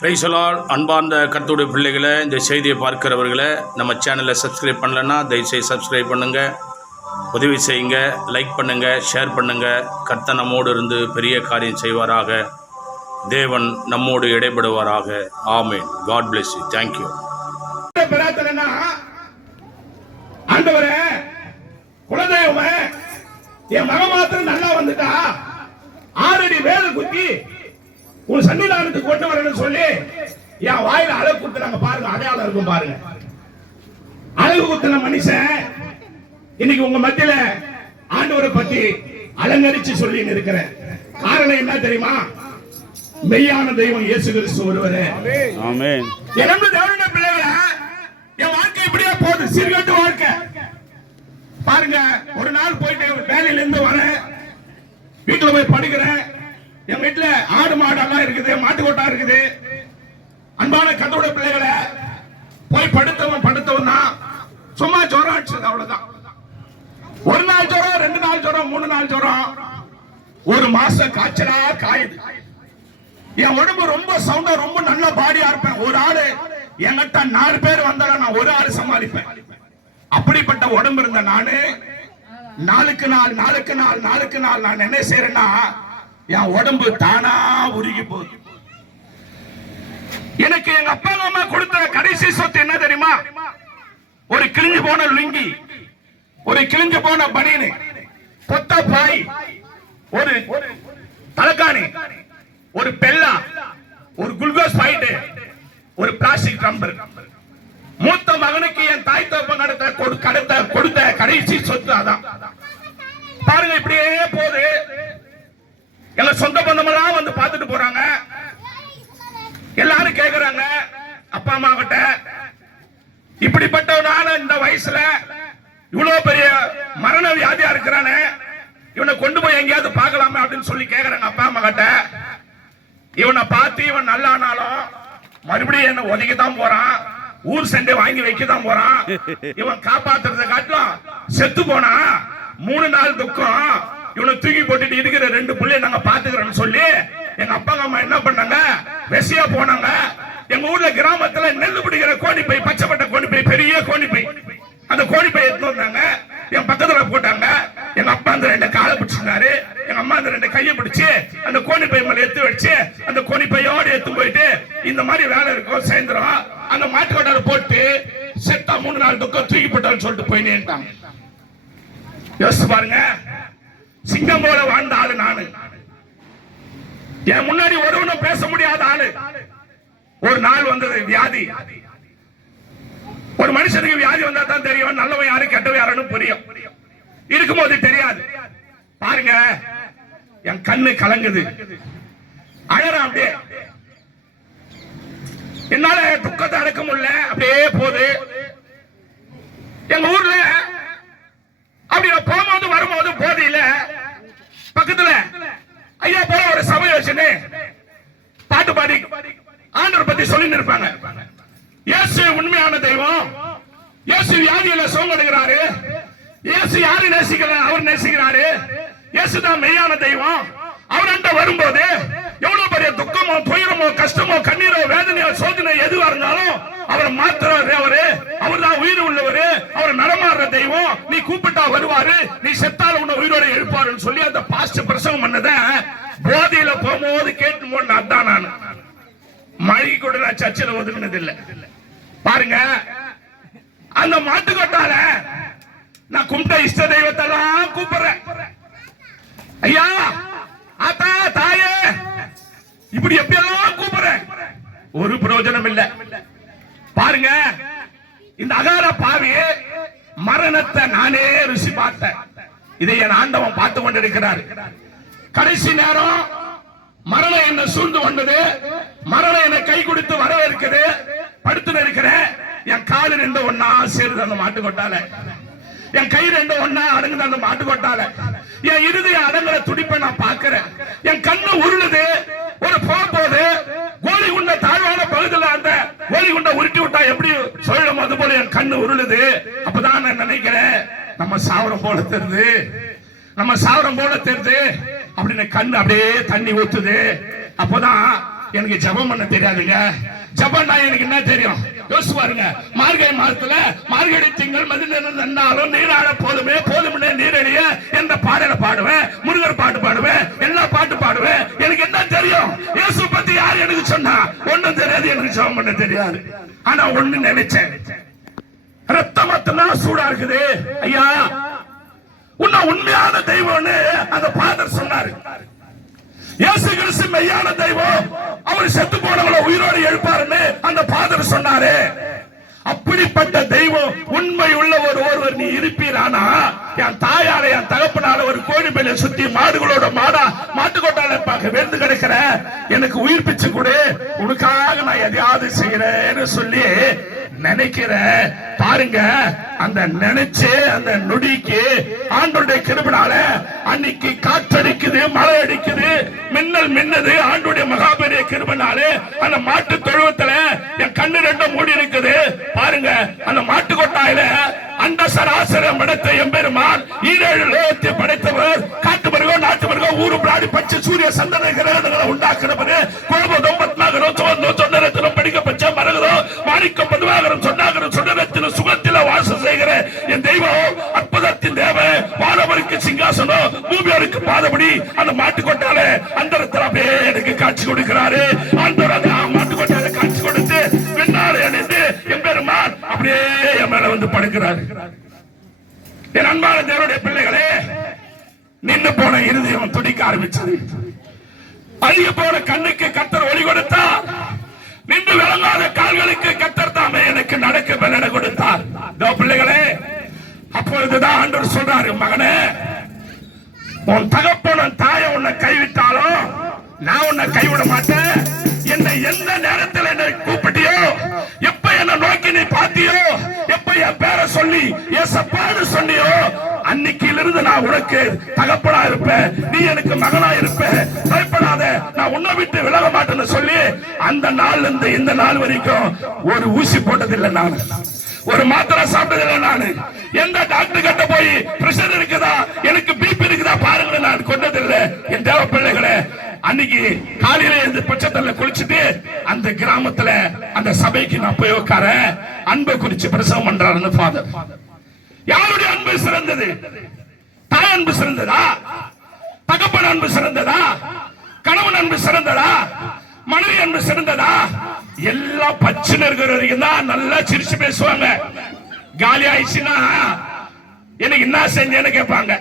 Praise the Lord. அன்பார்ந்த கர்த்தருடைய பிள்ளைகளை, இந்த செய்தியை பார்க்கிறவர்களை, நம்ம சேனலை சப்ஸ்கிரைப் பண்ணலைன்னா தயவுசெய்து சப்ஸ்கிரைப் பண்ணுங்கள், உதவி செய்யுங்க, லைக் பண்ணுங்கள், ஷேர் பண்ணுங்கள். கர்த்தர் நம்மோடு இருந்து பெரிய காரியம் செய்வாராக. தேவன் நம்மோடு இடைபடுவாராக. ஆமென். God bless you. தேங்க்யூ. ஆண்டவரே, குலதெய்வமே, என் மகன் மாத்திரம் நல்லா வந்துட்டா 6 அடி வேலை குத்தி உன் சன்னிதானத்துக்கு கொண்டு வரணும்னு சொல்லி என் வாயில அழகு குத்துனாங்க பாருங்க. அடையாளம் இருக்கும் பாருங்க. அழகு குத்துன மனுஷன் இன்னைக்கு உங்க மத்தியில ஆண்டவரை பத்தி அலங்கரிச்சு சொல்லி இருக்கிறேன். காரணம் என்ன தெரியுமா? மெய்யான தெய்வம் இயேசு கிறிஸ்து ஒருவரே. ஆமென். எனக்கு தேவனுடைய பிள்ளைகளே, என் வாழ்க்கை இப்படியே போகுது, சீர்கெட்ட வாழ்க்கை. பாருங்க, ஒரு நாள் போயிட்டு வேலையில இருந்து வரேன், வீட்டுல போய் படுக்கிறேன். என் வீட்டுல ஆடு மாடெல்லாம் இருக்குது, மாட்டுக்கொட்டா இருக்குது. அன்பான கர்த்தருடைய பிள்ளைகளை, போய் படுத்தவன் தான். சும்மா ஜுரம் அடிச்சது, அவ்வளவுதான். ஒரு நாள் ஜுரம், 2 நாள் ஜுரம், 3 நாள் ஜுரம், 1 மாசம் காய்ச்சலா காயுது. என் உடம்பு ரொம்ப சவுண்டா, ரொம்ப நல்ல பாடியா இருப்பேன். ஒரு ஆளு என்கிட்ட 4 பேர் வந்தாலும் நான் ஒரு ஆளு சமாளிப்பேன். அப்படிப்பட்ட உடம்பு இருந்த நானு நாளுக்கு நாள் நான் என்ன செய்யறேன்னா, என் உடம்பு தானா உருகி போகுது. எனக்கு எங்க அப்பா அம்மா கொடுத்த கடைசி சொத்து என்ன தெரியுமா? ஒரு கிழிஞ்சு போன லுங்கி, ஒரு கிழிஞ்சு போன பனியனு, பொத்த பாய், ஒரு தலைக்காணி, ஒரு பெல்லா, ஒரு குளுக்கோஸ் பாயிண்ட், ஒரு பிளாஸ்டிக் டம்பர். மூத்த மகனுக்கு என் தாய் தகப்பன் கொடுத்த கடைசி சொத்து அதான். பாருங்க, இப்படியே போகுது. எங்க சொந்த பந்தமெல்லாம் வந்து பார்த்துட்டு போறாங்க. எல்லாரும் கேக்குறாங்க அப்பா அம்மா கிட்ட, இப்படிப்பட்டவனால இந்த வயசுல இவ்வளவு பெரிய மரண வியாதியா இருக்கிறானே, இவனை கொண்டு போய் எங்கேயாவது பார்க்கலாமே அப்படின்னு சொல்லி கேக்குறாங்க அப்பா அம்மா கிட்ட. இவனை பார்த்து இவன் நல்லானாலும் மறுபடியும் என்ன ஒதுக்கிதான் போறான், ஊர் சண்டை வாங்கி வைக்கதான் போறான். இவன் காப்பாத்துறத காட்டிலும் செத்து போனா 3 நாள் துக்கம். இவனை தூக்கி போட்டுட்டு இருக்கிற 2 பிள்ளைய நாங்க பாத்துக்கிறோம்னு சொல்லி எங்க அப்பா அம்மா என்ன பண்ணாங்க, வெசியா போனாங்க. எங்க ஊர்ல கிராமத்துல நெல் பிடிக்கிற கோணிப்பை, பச்சைப்பட்ட கோணிப்பை, பெரிய கோணிப்பை, அந்த கோணிப்பை எடுத்து வந்தாங்க. என் பக்கத்துல போட்டாங்க. எங்க அப்பா அந்த 2 காலை பிடிச்சிருந்தாரு, எங்க அம்மா அந்த 2 கையை பிடிச்சு அந்த கோணிப்பை மேல எடுத்து வச்சு அந்த கோணிப்பையோடு எடுத்து போயிட்டு, இந்த மாதிரி வேலை இருக்கும் சாயந்தரம், அந்த மாட்டுக்கொட்டால போட்டு செத்தா 3 நாள் துக்கம் தூக்கி போட்டான்னு சொல்லிட்டு போய் நின்றாங்க. யோசிச்சு பாருங்க, சிங்கம் போல வாழ்ந்த ஆளு நானு. என் முன்னாடி ஒருவனும் பேச முடியாத ஆளு. ஒரு நாள் வந்தது வியாதி. ஒரு மனுஷனுக்கு வியாதி வந்தா தான் தெரியும் நல்லவன் யாரு கெட்டவன் யாருன்னு புரியும். இருக்கும்போது தெரியாது. பாருங்க, என் கண்ணு கலங்குது, அழறான். அப்படியே என்னால துக்கத்தை அடக்க முடியல. அப்படியே போகுது. எங்க ஊர்ல அப்படி போகும்போது வரும்போது போதையில பக்கத்துல ஐயா போல ஒரு சபை வச்சுன்னு பாட்டு பாடி ஆண்டவர் பத்தி சொல்லி இருப்பாங்க. இயேசு உண்மையான தெய்வம், இயேசு வியாதியில சோங்கடுகிறாரு, இயேசு யாரு நேசிக்கிற அவர் நேசிக்கிறாரு, இயேசு தான் மெய்யான தெய்வம். அவர்கிட்ட வரும்போது எவ்வளவு பெரிய துக்கமோ, துயரமோ, கஷ்டமோ, கண்ணீரோ, வேதனையோ, சோதனை எதுவா இருந்தாலும் அவர் மாத்திரம் அவர் தான் உயிர் உள்ளவர், அவர் நடமாடுற தெய்வம். நீ கூப்பிட்டா வருவாரு, நீ செத்தால உன்னை உயிரோட எழுப்பாருன்னு சொல்லி அந்த பாஸ்ட் பிரசவம் பண்ணத போதையில போகும்போது கேட்டு போன. அதான் நான் மழை கூட நான் சர்ச்சில் ஒதுங்கினது இல்லை. பாருங்க, அந்த மாட்டுக்கொட்டால நான் கும்பிட்ட இஷ்ட தெய்வத்தெல்லாம் கூப்பிடுறேன். ஐயா, ஆத்தா, தாயே, இப்படி எப்படி எல்லாம் கூப்பிடுறேன், ஒரு பிரயோஜனம் இல்ல. பாருங்க, இந்த அகார பாவி மரணத்தை நானே ருசி பார்த்தேன். இதை என் ஆண்டவன் பார்த்து கொண்டிருக்கிறார். கடைசி நேரம் மரணம் என்ன சூழ்ந்து கொண்டது, மரணம் என்ன கை கொடுத்து வர இருக்குது. படுத்து இருக்கிறேன், என் காலு 2 ஒன்னா சேருது அந்த மாட்டுக்கொட்டால, என் கை 2 ஒன்னா அடங்குது அந்த மாட்டுக்கொட்டால, என் இருதய அடங்குற துடிப்பை நான் பார்க்கிறேன். என் கண்ணு உருளுது. ஒரு போகும்போது கோலி குண்ட தாழ்வான பகுதியில் அந்த கோலி குண்ட உருட்டி விட்டா எப்படி சொல்லும், அது போல என் கண்ணு உருளுது. அப்பதான் நான் நினைக்கிறேன், நம்ம சாவரம் போல தெரியுது, நம்ம சாவரம் போல தெரியுது அப்படின்னு கண்ணு அப்படியே தண்ணி ஊத்துது. அப்பதான் எனக்கு ஜெபம் பண்ண தெரியாதுங்க. ஜெபம்னா எனக்கு என்ன தெரியும் யோசிச்சு பாருங்க. மார்கழி மாதத்துல மார்கழி திங்கள் மதினாலும் நீராட போதுமே போதுமே நீரடிய என்ற பாடலை பாடுவேன், முருகர் பாட்டு பாடுவேன், எல்லா பாட்டு பாடுவேன். எனக்கு என்ன தெரியும்? இயேசு பத்தி யார் எனக்கு சொன்னா? ஒண்ணும் தெரியாது. எனக்கு ஜெபம் பண்ண தெரியாது. ஆனா ஒண்ணு நினைச்சேன், ரத்தம் மட்டும்தான் சூடா இருக்குது ஐயா, உன்ன உண்மையான தெய்வம்னு அந்த ஃபாதர் சொன்னாரு. இயேசு கிறிஸ்து மெய்யான தெய்வம், அவர் செத்து போனவங்களை உயிரோடு எழுப்பாருன்னு அந்த ஃபாதர் சொன்னாரு. அப்படிப்பட்ட தெய்வம் உண்மை உள்ள ஒருவர் நீ இருப்பீரானா, என் தாயார என் தகப்பனால ஒரு கோழி மேல சுத்தி மாடுகளோட மாட்டுக்கொட்டால பார்க்க வெந்து கிடக்கிற, எனக்கு உயிர் பிச்சு கொடு, உனக்காக நான் எதையாவது செய்யறேன்னு சொல்லி நினைக்கிற பாருங்க. அந்த நினைச்சு அந்த நொடிக்கு ஆண்டோடைய கிருபையால அன்னைக்கு காற்றடிக்குது, மழை அடிக்குது, மின்னல் மின்னது. ஆண்டோடைய மகாபெரிய கிருபையால அந்த மாட்டு தொழுவத்துல என் கண்ணு ரெண்டும் மூடி இருக்குது பாருங்க. அந்த மாட்டு கொட்டாயில அந்த சராசரம் படைத்த எம்பெருமான் ஈரேழு லோகத்தை படைத்தவர், காட்டு மருகோ நாட்டு மருகோ ஊரு பிராடி பச்சை சூரிய சந்தன கிரகங்களை உண்டாக்குறவர், குழம்பும் பத்மாகரம் சோந்தோ சொன்னரத்திலும் படிக்கப்பச்ச மரகதோ மாணிக்கம் பதுவாகரம் சொன்னாகரம் சொன்னரத்திலும் சுகத்தில வாசம் செய்கிற என் தெய்வம், அற்புதத்தின் தேவ, வானவருக்கு சிங்காசனம், பூமியோருக்கு பாதபடி அந்த மாட்டு கொட்டால அந்த அப்படியே எனக்கு காட்சி கொடுக்கிறாரு. அந்த மாட்டு கொட்டால காட்சி கொடுத்து பின்னாலே அணிந்து எம்பெருமான் அப்படியே என் மேல வந்து படுக்கிறாரு. என் அன்பான தேவனுடைய பிள்ளைகளே, நின்று போன இருதயம் துடிக்க ஆரம்பிச்சது. அழிய போன கண்ணுக்கு கர்த்தர் ஒளி கொடுத்தார். நின்று விளங்காத கால்களுக்கு கர்த்தர் தாமே எனக்கு நடக்க பலனை கொடுத்தார். பிள்ளைகளே, அப்பொழுதுதான் ஆண்டவர் சொல்றாரு, மகனே, உன் தகப்பன் தாயை உன்னை கைவிட்டாலும் நான் உன்னை கைவிட மாட்டேன். என்னை எந்த நேரத்தில் என்னை கூப்பிட்டியோ, எப்ப என்ன நோக்கி நீ பாத்தியோ, எப்ப என் பேரை சொல்லி ஏசப்பான்னு சொன்னியோ, அன்னைக்கிலிருந்து நான் உனக்கு தகப்பனா இருப்பேன், நீ எனக்கு மகனா இருப்ப, பயப்படாத, நான் உன்னை விட்டு விலக மாட்டேன்னு சொல்லி அந்த நாள்ல இருந்து இந்த நாள் வரைக்கும் ஒரு ஊசி போட்டதில்லை, நான் ஒரு மாத்திரை சாப்பிட்டதில்லை, நான் எந்த டாக்டர் கிட்ட போய் பிரஷர் இருக்குதா, எனக்கு பிபி இருக்குதா பாருங்க நான் கொண்டதில்லை. என் தேவ பிள்ளைகளே, அன்னைக்கு காலையில இந்த பட்சத்துல குளிச்சுட்டு அந்த கிராமத்துல அந்த சபைக்கு நான் போய் உட்கார அன்பை குறிச்சு பிரசவம் பண்றாரு ஃபாதர். யாருடைய அன்பு சிறந்தது? தாய் அன்பு சிறந்ததா? தகப்பன் அன்பு சிறந்ததா? கணவன் அன்பு சிறந்ததா? மனைவி அன்பு சிறந்ததா? எல்லாம் பச்சனை இருக்கிற வரைக்கும் தான் நல்லா சிரிச்சு பேசுவாங்க. காலி ஆயிடுச்சுன்னா எனக்கு என்ன செஞ்சேன்னு கேட்பாங்க.